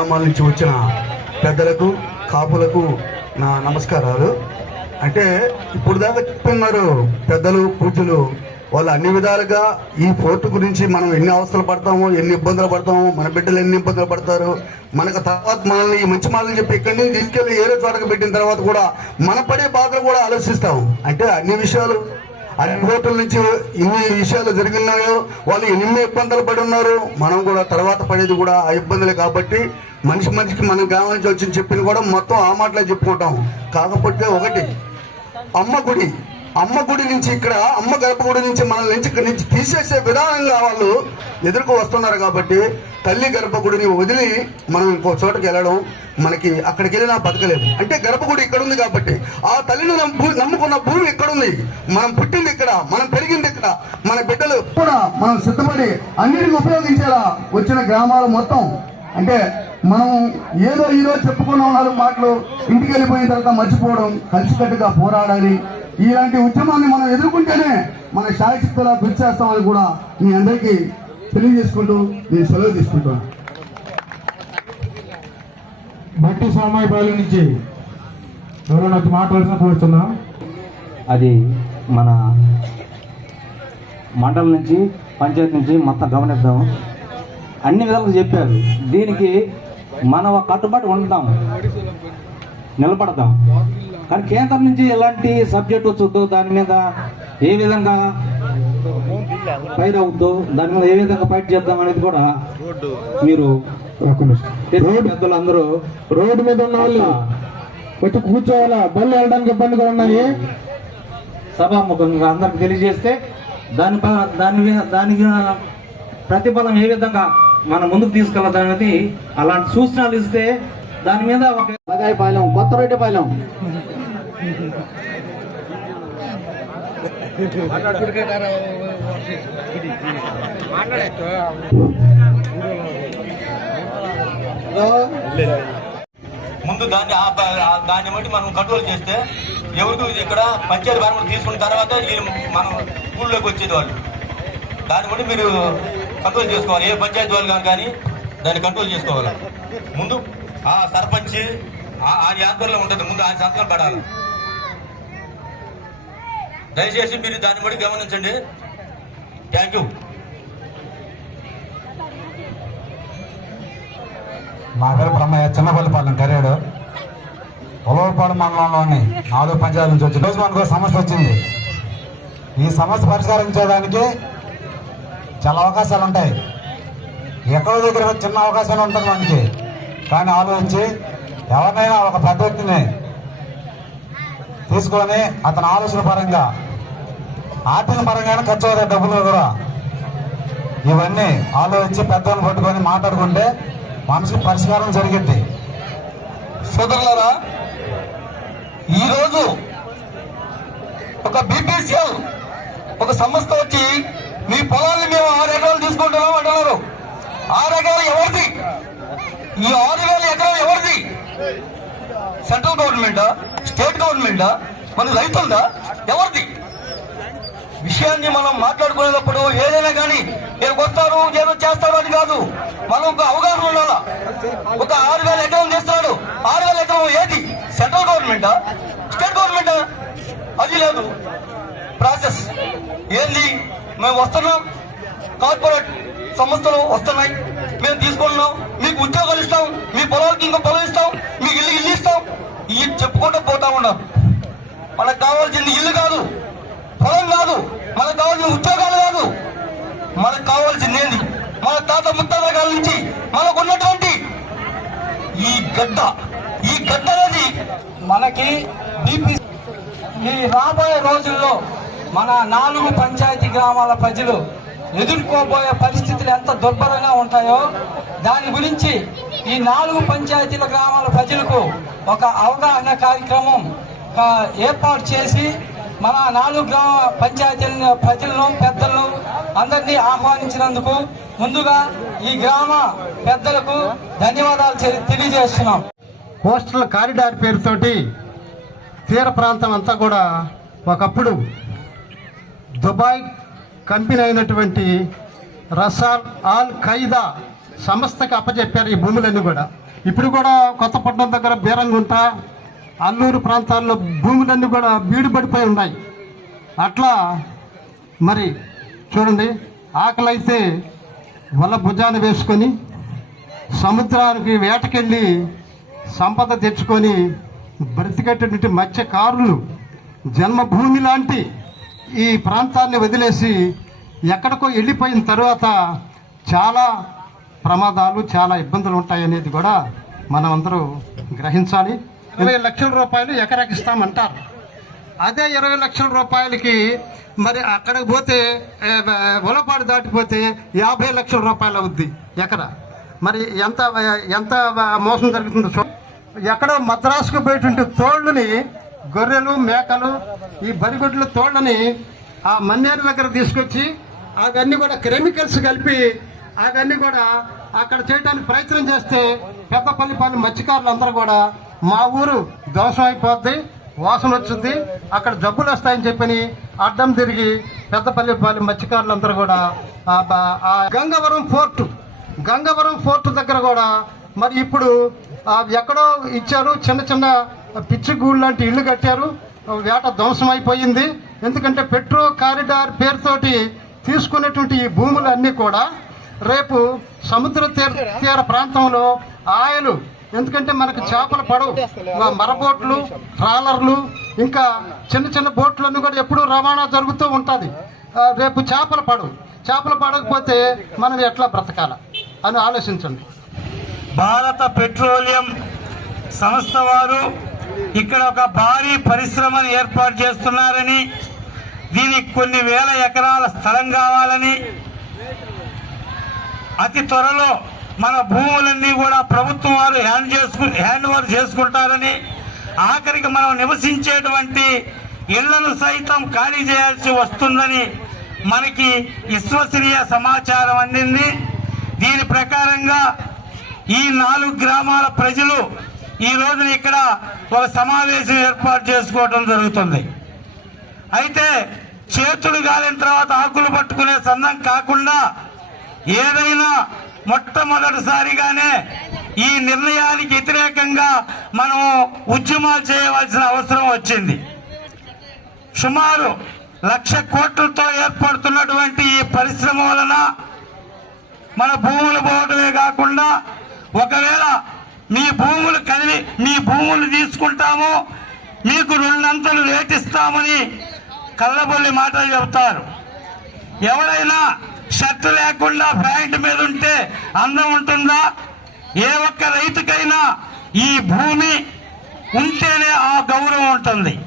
గ్రామాల నుంచి వచ్చిన పెద్దలకు కాపులకు నా నమస్కారాలు. అంటే ఇప్పుడు దాకా చెప్తున్నారు పెద్దలు పూజలు వాళ్ళు అన్ని విధాలుగా ఈ ఫోర్ట్ గురించి మనం ఎన్ని అవస్థలు పడతామో ఎన్ని ఇబ్బందులు పడతామో మన బిడ్డలు ఎన్ని ఇబ్బందులు పడతారు మనకు తర్వాత మనల్ని ఈ మంచి మాటలు చెప్పి ఇక్కడి నుంచి తీసుకెళ్ళి ఏరే చోటకు పెట్టిన తర్వాత కూడా మన పడే బాధలు కూడా ఆలోచిస్తాం అంటే అన్ని విషయాలు అన్ని హోటల్ నుంచి ఇన్ని విషయాలు జరిగినాయో వాళ్ళు ఎన్ని ఇబ్బందులు పడి ఉన్నారు మనం కూడా తర్వాత పడేది కూడా ఆ ఇబ్బందులే కాబట్టి మనిషి మనిషికి మన గ్రామం వచ్చి చెప్పిన కూడా మొత్తం ఆ మాటలే చెప్పుకుంటాం. కాకపోతే ఒకటి అమ్మ గుడి అమ్మ గుడి నుంచి ఇక్కడ అమ్మ గర్భగుడి నుంచి మనల్ని నుంచి ఇక్కడి నుంచి తీసేసే విధానంగా వాళ్ళు ఎదుర్కొ వస్తున్నారు కాబట్టి తల్లి గర్భగుడిని వదిలి మనం ఇంకో చోటకి వెళ్ళడం మనకి అక్కడికి వెళ్ళినా బతకలేదు. అంటే గర్భగుడి ఇక్కడ ఉంది కాబట్టి ఆ తల్లిని నమ్ముకున్న భూమి ఇక్కడ ఉంది. మనం పుట్టింది ఇక్కడ మనం పెరిగింది ఇక్కడ మన బిడ్డలు కూడా మనం సిద్ధపడి అన్నిటిని ఉపయోగించేలా వచ్చిన గ్రామాలు మొత్తం అంటే మనం ఏదో ఈరోజు చెప్పుకున్న నాలుగు మాటలు ఇంటికి వెళ్ళిపోయిన తర్వాత మర్చిపోవడం కలిసికట్టుగా పోరాడాలి. ఇలాంటి ఉద్యమాన్ని మనం ఎదుర్కొంటేనే మన శాయశక్తులా కృషి చేస్తామని కూడా మీ అందరికీ తెలియజేసుకుంటూ నేను సెలవు తీసుకుంటున్నాను బట్టి సోమాయిపాలెం నుంచి ఎవరైనా వచ్చి మాట్లాడాల్సిన కోరుతున్నాం అది మన మండలం నుంచి పంచాయతీ నుంచి మొత్తం గమనిద్దాం. అన్ని విధాలుగా చెప్పారు. దీనికి మనం కట్టుబాటు ఉంటాం నిలబడదాం. కానీ కేంద్రం నుంచి ఎలాంటి సబ్జెక్ట్ వచ్చుద్దో దాని మీద ఏ విధంగా ఫైర్ అవుద్దో దాని మీద ఏ విధంగా ఫైట్ చేద్దాం అనేది కూడా మీరు పెద్దలు అందరూ రోడ్డు మీద ఉన్న వాళ్ళు వచ్చి కూర్చోవాలా? బళ్ళు వెళ్ళడానికి ఇబ్బందిగా ఉన్నాయి. సభాముఖంగా అందరికి తెలియజేస్తే దాని దాని మీద- దానికి ప్రతిఫలం ఏ విధంగా మనం ముందుకు తీసుకెళ్ళదనేది అలాంటి సూచనలు ఇస్తే దాని మీద ఒక బగాయిపాలెం కొత్త రెడ్డిపాలెం ముందు దాన్ని దాన్ని బట్టి మనం కంట్రోల్ చేస్తే ఎవరికి ఇది ఇక్కడ పంచాయతీ భరణం తీసుకున్న తర్వాత వీళ్ళు మనం ఊళ్ళోకి వచ్చేది వాళ్ళు దాన్ని బట్టి మీరు కంట్రోల్ చేసుకోవాలి. ఏ పంచాయతీ వాళ్ళు కానీ కానీ దాన్ని కంట్రోల్ చేసుకోవాలి. ముందు ఆ సర్పంచ్ ఆ- ఆయన ఆధ్వర్యంలో ఉంటుంది ముందు ఆయన సంతకం పడాలి దయచేసి మీరు దాన్ని బట్టి గమనించండి. థ్యాంక్ యూ నా పేరు బ్రహ్మయ్య చిన్నపల్లిపాలెం కరేడు. పొలవపాడు మండలంలోని నాలుగు పంచాయతీల నుంచి వచ్చి రోజు మనకు సమస్య వచ్చింది. ఈ సమస్య పరిష్కరించడానికి చాలా అవకాశాలు ఉంటాయి. ఎక్కడో దగ్గర చిన్న అవకాశాలు ఉంటుంది మనకి. కానీ ఆలోచించి ఎవరినైనా ఒక పెద్ద వ్యక్తిని తీసుకొని అతని ఆలోచన పరంగా ఆర్థిక పరంగా ఖర్చు అవుతాయి డబ్బులు కూడా. ఇవన్నీ ఆలోచించి పెద్దలను పట్టుకొని మాట్లాడుకుంటే మనసుకు పరిష్కారం జరిగింది సోదరులారా ఈరోజు ఒక బీపీసీఎల్ ఒక సంస్థ వచ్చి మీ పొలాన్ని మేము ఆరు ఎకరాలు తీసుకుంటున్నాం అంటున్నారు ఆరు ఎకరాలు ఎవరిది? ఈ ఆరు వేల ఎకరాలు ఎవరిది? సెంట్రల్ గవర్నమెంటా? స్టేట్ గవర్నమెంటా? మన రైతులదా ఎవరిది? విషయాన్ని మనం మాట్లాడుకునేటప్పుడు ఏదైనా కానీ ఏదో వస్తారు ఏదో చేస్తారు అని కాదు. మనం ఒక అవగాహన ఉండాలా? ఒక ఆరు వేల ఎకరం చేస్తున్నాడు. ఆరు వేల ఎకరం ఏది? సెంట్రల్ గవర్నమెంటా? స్టేట్ గవర్నమెంటా? అది లేదు. ప్రాసెస్. ఏంది? మేము వస్తున్నాం. కార్పొరేట్ సంస్థలు వస్తున్నాయి. మేము తీసుకుంటున్నాం. మీకు ఉద్యోగాలు ఇస్తాం. మీ పొలాలకి ఇంకో పొలం ఇస్తాం. మీకు ఇల్లు ఇల్లు ఇస్తాం. ఇవి చెప్పుకుంటూ పోతా ఉన్నాం. మనకు కావాల్సింది ఇల్లు కాదు. పొలం కాదు. మనకు కావాల్సిన ఉద్యోగాలు కాదు. మనకు కావాల్సింది ఏంది? మన తాత ముత్తాత కాలం నుంచి మనకు ఉన్నటువంటి ఈ గడ్డ. ఈ గడ్డ అనేది మనకి బీపీ ఈ రాబోయే రోజుల్లో మన నాలుగు పంచాయతీ గ్రామాల ప్రజలు ఎదుర్కోబోయే పరిస్థితులు ఎంత దుర్భరంగా ఉంటాయో దాని గురించి ఈ నాలుగు పంచాయతీల గ్రామాల ప్రజలకు ఒక అవగాహన కార్యక్రమం ఏర్పాటు చేసి మన నాలుగు గ్రామ పంచాయతీల ప్రజలను పెద్దలను అందరినీ ఆహ్వానించినందుకు ముందుగా ఈ గ్రామ పెద్దలకు ధన్యవాదాలు తెలియజేస్తున్నాం. కోస్టల్ కారిడార్ పేరుతోటి తీర ప్రాంతం అంతా కూడా ఒకప్పుడు దుబాయ్ కంపెనీ అయినటువంటి రసాల్ ఆల్ ఖైదా సంస్థకి అప్పచెప్పారు ఈ భూములన్నీ కూడా. ఇప్పుడు కూడా కొత్తపట్నం దగ్గర బీరంగుంట అల్లూరు ప్రాంతాల్లో భూములన్నీ కూడా బీడుబడిపోయి ఉన్నాయి. అట్లా మరి చూడండి ఆకలైతే వల భుజాన వేసుకొని సముద్రానికి వేటకెళ్ళి సంపద తెచ్చుకొని బ్రతికేటటువంటి మత్స్యకారులు జన్మభూమి లాంటి ఈ ప్రాంతాన్ని వదిలేసి ఎక్కడికో వెళ్ళిపోయిన తర్వాత చాలా ప్రమాదాలు చాలా ఇబ్బందులు ఉంటాయనేది కూడా మనం అందరూ గ్రహించాలి. ఇరవై లక్షల రూపాయలు ఎకరాకి ఇస్తామంటారు. అదే ఇరవై లక్షల రూపాయలకి మరి అక్కడికి పోతే ఉలపాడు దాటిపోతే యాభై లక్షల రూపాయలు అవుద్ది ఎకరా. మరి ఎంత ఎంత మోసం జరుగుతుందో ఎక్కడో మద్రాసుకు పోయేటువంటి తోళ్ళని గొర్రెలు మేకలు ఈ బరిగొడ్ల తోళ్ళని ఆ మన్నేరు దగ్గర తీసుకొచ్చి అవన్నీ కూడా కెమికల్స్ కలిపి అవన్నీ కూడా అక్కడ చేయడానికి ప్రయత్నం చేస్తే పెద్దపల్లిపల్లి మత్స్యకారులు అందరూ కూడా మా ఊరు దోషం అయిపోద్ది వాసన వచ్చింది అక్కడ జబ్బులు వస్తాయని చెప్పని అడ్డం తిరిగి పెద్దపల్లి పల్లి కూడా ఆ కూడా ఆ గంగవరం ఫోర్టు గంగవరం ఫోర్ట్ దగ్గర కూడా మరి ఇప్పుడు ఎక్కడో ఇచ్చారు చిన్న చిన్న పిచ్చి గూళ్ళు లాంటి ఇళ్ళు కట్టారు. వేట ధ్వంసం అయిపోయింది ఎందుకంటే పెట్రో కారిడార్ పేరుతోటి తీసుకునేటువంటి ఈ భూములన్నీ కూడా రేపు సముద్ర తీర తీర ప్రాంతంలో ఆయలు ఎందుకంటే మనకు చేపలు పడవు. మరబోట్లు ట్రాలర్లు ఇంకా చిన్న చిన్న బోట్లన్నీ కూడా ఎప్పుడూ రవాణా జరుగుతూ ఉంటుంది. రేపు చేపలు పడవు. చేపలు పడకపోతే మనం ఎట్లా బ్రతకాల అని ఆలోచించండి. భారత పెట్రోలియం సంస్థ వారు ఇక్కడ ఒక భారీ పరిశ్రమను ఏర్పాటు చేస్తున్నారని దీనికి కొన్ని వేల ఎకరాల స్థలం కావాలని అతి త్వరలో మన భూములన్నీ కూడా ప్రభుత్వం వారు హ్యాండ్ చేసుకు హ్యాండ్ ఓవర్ చేసుకుంటారని ఆఖరికి మనం నివసించేటువంటి ఇళ్ళను సైతం ఖాళీ చేయాల్సి వస్తుందని మనకి విశ్వసనీయ సమాచారం అందింది. దీని ప్రకారంగా ఈ నాలుగు గ్రామాల ప్రజలు ఈ రోజున ఇక్కడ ఒక సమావేశం ఏర్పాటు చేసుకోవడం జరుగుతుంది. అయితే చేతులు గాలిన తర్వాత ఆకులు పట్టుకునే సందం కాకుండా ఏదైనా మొట్టమొదటిసారిగానే ఈ నిర్ణయానికి వ్యతిరేకంగా మనం ఉద్యమాలు చేయవలసిన అవసరం వచ్చింది. సుమారు లక్ష కోట్లతో ఏర్పడుతున్నటువంటి ఈ పరిశ్రమ వలన మన భూములు పోవడమే కాకుండా ఒకవేళ మీ భూములు కదిలి మీ భూములు తీసుకుంటాము. మీకు రెండంతలు రేటిస్తామని కళ్ళబొల్లి మాటలు చెబుతారు. ఎవరైనా షర్ట్ లేకుండా ప్యాంట్ మీద ఉంటే అందం ఉంటుందా? ఏ ఒక్క రైతుకైనా ఈ భూమి ఉంటేనే ఆ గౌరవం ఉంటుంది.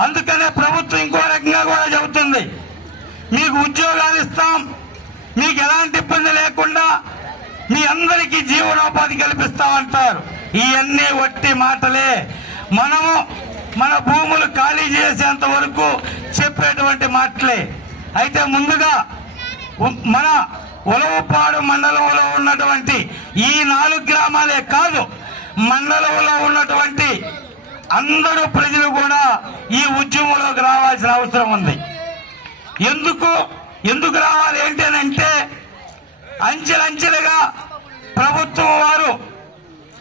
అందుకనే ప్రభుత్వం ఇంకో రకంగా కూడా చెబుతుంది. మీకు ఉద్యోగాలు ఇస్తాం. మీకు ఎలాంటి ఇబ్బంది లేకుండా మీ అందరికీ జీవనోపాధి కల్పిస్తామంటారు. ఇవన్నీ వట్టి మాటలే. మనము మన భూములు ఖాళీ చేసేంత వరకు చెప్పేటువంటి మాటలే. అయితే ముందుగా మన ఉలవపాడు మండలంలో ఉన్నటువంటి ఈ నాలుగు గ్రామాలే కాదు మండలంలో ఉన్నటువంటి అందరూ ప్రజలు కూడా ఈ ఉద్యమంలోకి రావాల్సిన అవసరం ఉంది. ఎందుకు? ఎందుకు రావాలి ఏంటి అంటే అంచెలంచెలుగా ప్రభుత్వం వారు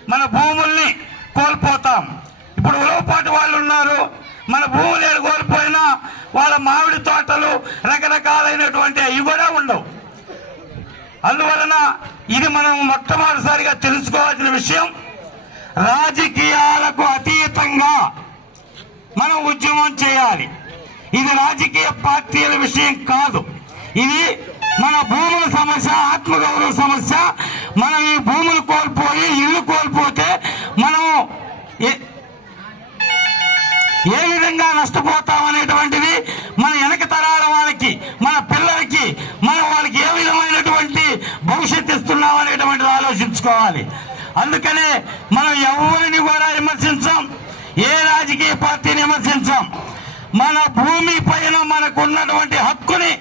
మన భూముల్ని కోల్పోతాం. ఇప్పుడు ఉలవపాటి వాళ్ళు ఉన్నారు మన భూములు ఏడు కోల్పోయినా వాళ్ళ మామిడి తోటలు రకరకాలైనటువంటి అవి కూడా ఉండవు. అందువలన ఇది మనం మొట్టమొదటిసారిగా తెలుసుకోవాల్సిన విషయం రాజకీయాలకు అతీతంగా మనం ఉద్యమం చేయాలి. ఇది రాజకీయ పార్టీల విషయం కాదు. ఇది మన భూముల సమస్య ఆత్మగౌరవ సమస్య మనం ఈ భూములు కోల్పోయి ఇల్లు కోల్పోతే మనం ఏ- ఏ విధంగా నష్టపోతాం అనేటువంటిది మన వెనక తరాల వాళ్ళకి మన పిల్లలకి మన వాళ్ళకి ఏ విధమైనటువంటి భవిష్యత్తు ఇస్తున్నాం అనేటువంటిది ఆలోచించుకోవాలి. అందుకనే మనం ఎవరిని కూడా విమర్శించాం ఏ రాజకీయ పార్టీని విమర్శించాం మన భూమి పైన మనకు ఉన్నటువంటి హక్కుని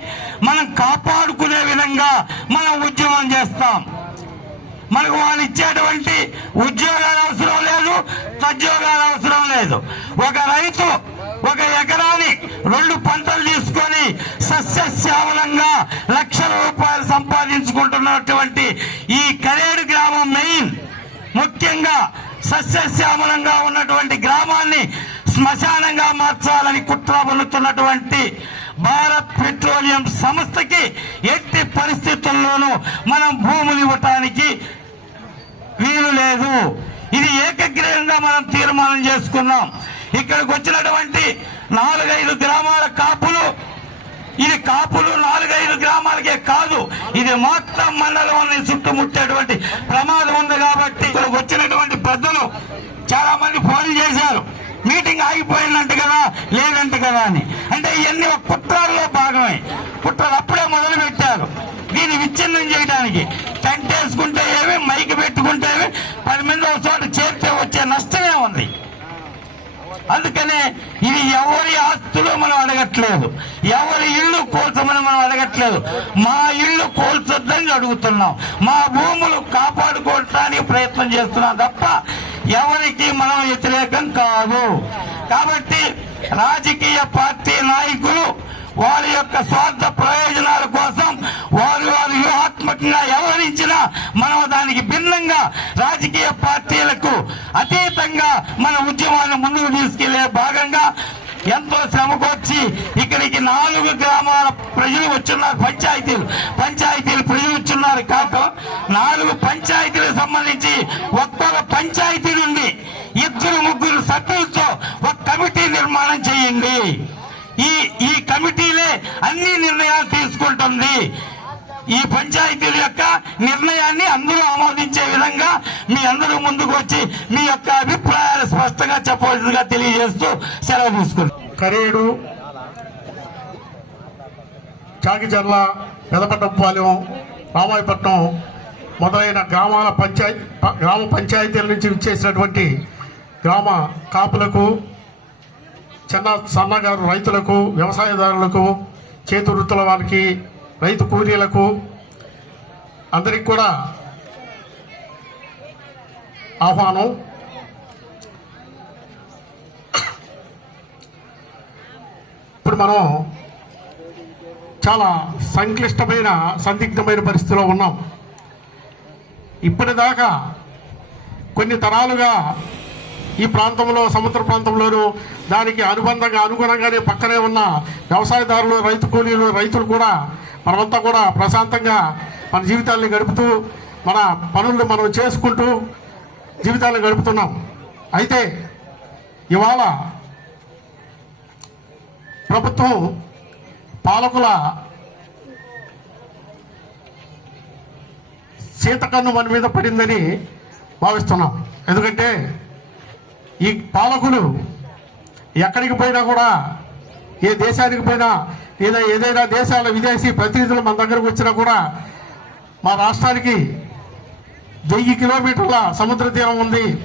మనం కాపాడుకునే విధంగా మనం ఉద్యమం చేస్తాం. మనకు వాళ్ళు ఇచ్చేటువంటి ఉద్యోగాలు అవసరం లేదు సద్యోగాలు అవసరం లేదు. ఒక రైతు ఒక ఎకరాని రెండు పంటలు తీసుకొని సస్యశ్యామలంగా లక్షల రూపాయలు సంపాదించుకుంటున్నటువంటి ఈ కరేడు గ్రామం మెయిన్. ముఖ్యంగా సస్యశ్యామలంగా ఉన్నటువంటి గ్రామాన్ని శ్మశానంగా మార్చాలని కుట్ర పన్నుతున్నటువంటి భారత్ పెట్రోలియం సంస్థకి ఎట్టి పరిస్థితుల్లోనూ మనం భూములు ఇవ్వటానికి వీలు లేదు. ఇది ఏకగ్రీవంగా మనం తీర్మానం చేసుకున్నాం. ఇక్కడికి వచ్చినటువంటి నాలుగైదు గ్రామాల కాపులు ఇది కాపులు నాలుగైదు గ్రామాలకే కాదు ఇది మొత్తం మండలాన్ని చుట్టుముట్టేటువంటి ప్రమాదం ఉంది కాబట్టి ఇక్కడికి వచ్చినటువంటి పెద్దలు చాలా మంది ఫోన్ చేశారు. మీటింగ్ ఆగిపోయిందంట కదా లేదంట కదా అని. అంటే ఇవన్నీ కుట్రాల్లో భాగమే. కుట్రలు అప్పుడే మొదలు పెట్టారు. దీన్ని విచ్ఛిన్నం చేయడానికి. టెంట్ వేసుకుంటే ఏమి మైక్ పెట్టుకుంటే పది మంది ఒక చోట చేరితే వచ్చే నష్టమే ఉంది. అందుకనే ఇది ఎవరి ఆస్తులు మనం అడగట్లేదు. ఎవరి ఇల్లు కూల్చమని మనం అడగట్లేదు. మా ఇల్లు కూల్చొద్దని అడుగుతున్నాం. మా భూములు కాపాడుకోవటానికి ప్రయత్నం చేస్తున్నాం తప్ప ఎవరికి మనం వ్యతిరేకం కాదు. కాబట్టి రాజకీయ పార్టీ నాయకులు వారి యొక్క స్వార్థ ప్రయోజనాల కోసం వారు వారు వ్యూహాత్మకంగా వ్యవహరించినా మనం దానికి భిన్నంగా రాజకీయ పార్టీలకు అతీతంగా మన ఉద్యమాన్ని ముందుకు తీసుకెళ్ళే భాగంగా ఎంతో శ్రమకొచ్చి ఇక్కడికి నాలుగు గ్రామాల ప్రజలు వచ్చున్నారు. పంచాయతీలు పంచాయతీలు ప్రజలు వచ్చున్నారు. కాక నాలుగు చేయండి. ఈ ఈ కమిటీలే అన్ని నిర్ణయాలు తీసుకుంటుంది. ఈ పంచాయతీల యొక్క నిర్ణయాన్ని అందరూ ఆమోదించే విధంగా మీ అందరూ ముందుకు వచ్చి మీ యొక్క అభిప్రాయాలు స్పష్టంగా చెప్పవలసిందిగా తెలియజేస్తూ సెలవు తీసుకుంటాం కరేడు చాకిచర్ల పెదపట్టపాలెం రామాయపట్నం మొదలైన గ్రామాల పంచాయతీ గ్రామ పంచాయతీల నుంచి విచ్చేసినటువంటి గ్రామ కాపులకు చిన్న సన్నగారు రైతులకు వ్యవసాయదారులకు చేతి వృత్తుల వారికి రైతు కూలీలకు అందరికి కూడా ఆహ్వానం. ఇప్పుడు మనం చాలా సంక్లిష్టమైన సందిగ్ధమైన పరిస్థితిలో ఉన్నాం. ఇప్పటిదాకా కొన్ని తరాలుగా ఈ ప్రాంతంలో సముద్ర ప్రాంతంలోనూ దానికి అనుబంధంగా అనుగుణంగానే పక్కనే ఉన్న వ్యవసాయదారులు రైతు కూలీలు రైతులు కూడా మనమంతా కూడా ప్రశాంతంగా మన జీవితాల్ని గడుపుతూ మన పనులను మనం చేసుకుంటూ జీవితాలను గడుపుతున్నాం. అయితే ఇవాళ ప్రభుత్వం పాలకుల శీతకన్ను మన మీద పడిందని భావిస్తున్నాం. ఎందుకంటే ఈ పాలకులు ఎక్కడికి పోయినా కూడా ఏ దేశానికి పోయినా లేదా ఏదైనా దేశాల విదేశీ ప్రతినిధులు మన దగ్గరకు వచ్చినా కూడా మా రాష్ట్రానికి వెయ్యి కిలోమీటర్ల సముద్ర తీరం ఉంది.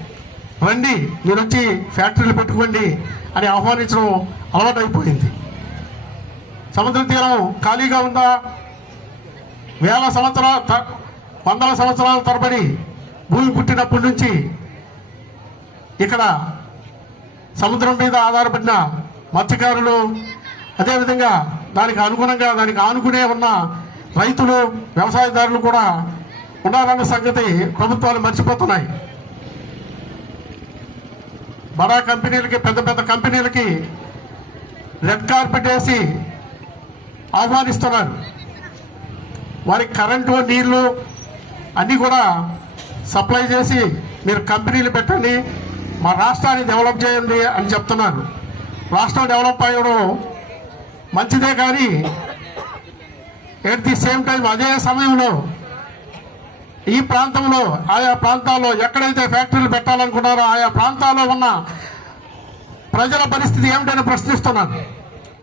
రండి మీరు వచ్చి ఫ్యాక్టరీలు పెట్టుకోండి అని ఆహ్వానించడం అలవాటైపోయింది. సముద్ర తీరం ఖాళీగా ఉందా? వేల సంవత్సరాల త- వందల సంవత్సరాల తరబడి భూమి పుట్టినప్పటి నుంచి ఇక్కడ సముద్రం మీద ఆధారపడిన మత్స్యకారులు అదేవిధంగా దానికి అనుగుణంగా దానికి ఆనుకునే ఉన్న రైతులు వ్యవసాయదారులు కూడా ఉన్నారన్న సంగతి ప్రభుత్వాలు మర్చిపోతున్నాయి. బడా కంపెనీలకి పెద్ద పెద్ద కంపెనీలకి రెడ్ కార్పెట్ వేసి ఆహ్వానిస్తున్నారు. వారికి కరెంటు నీళ్ళు అన్నీ కూడా సప్లై చేసి మీరు కంపెనీలు పెట్టండి మా రాష్ట్రాన్ని డెవలప్ చేయండి అని చెప్తున్నారు రాష్ట్రం డెవలప్ అయ్యడం మంచిదే కానీ ఎట్ ది సేమ్ టైం అదే సమయంలో ఈ ప్రాంతంలో ఆయా ప్రాంతాల్లో ఎక్కడైతే ఫ్యాక్టరీలు పెట్టాలనుకున్నారో ఆయా ప్రాంతాల్లో ఉన్న ప్రజల పరిస్థితి ఏమిటని ప్రశ్నిస్తున్నాను.